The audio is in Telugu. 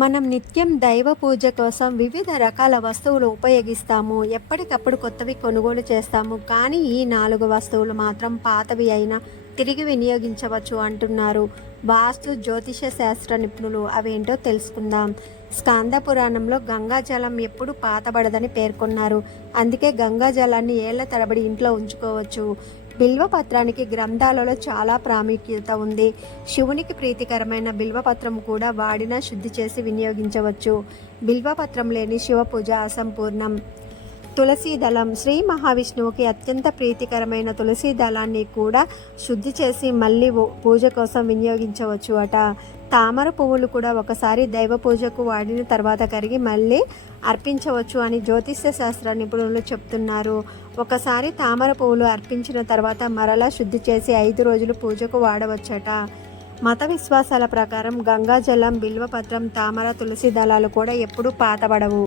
మనం నిత్యం దైవ పూజ కోసం వివిధ రకాల వస్తువులు ఉపయోగిస్తాము. ఎప్పటికప్పుడు కొత్తవి కొనుగోలు చేస్తాము. కానీ ఈ 4 వస్తువులు మాత్రం పాతవి అయినా తిరిగి వినియోగించవచ్చు అంటున్నారు వాస్తు జ్యోతిష శాస్త్ర నిపుణులు. అవేంటో తెలుసుకుందాం. స్కాంద పురాణంలో గంగా జలం ఎప్పుడు పాతబడదని పేర్కొన్నారు. అందుకే గంగా జలాన్ని ఏళ్ల తరబడి ఇంట్లో ఉంచుకోవచ్చు. బిల్వపత్రానికి గ్రంథాలలో చాలా ప్రాముఖ్యత ఉంది. శివునికి ప్రీతికరమైన బిల్వపత్రం కూడా వాడినా శుద్ధి చేసి వినియోగించవచ్చు. బిల్వపత్రం లేని శివ పూజ అసంపూర్ణం. తులసి దళం శ్రీ మహావిష్ణువుకి అత్యంత ప్రీతికరమైన తులసి దళాన్ని కూడా శుద్ధి చేసి మళ్ళీ పూజ కోసం వినియోగించవచ్చు అట. తామర పువ్వులు కూడా ఒకసారి దైవ పూజకు వాడిన తర్వాత కరిగి మళ్ళీ అర్పించవచ్చు అని జ్యోతిష్య శాస్త్ర నిపుణులు చెప్తున్నారు. ఒకసారి తామర పువ్వులు అర్పించిన తర్వాత మరలా శుద్ధి చేసి 5 రోజులు పూజకు వాడవచ్చట. మత విశ్వాసాల ప్రకారం గంగాజలం, బిల్వపత్రం, తామర, తులసి దళాలు కూడా ఎప్పుడూ పాతబడవు.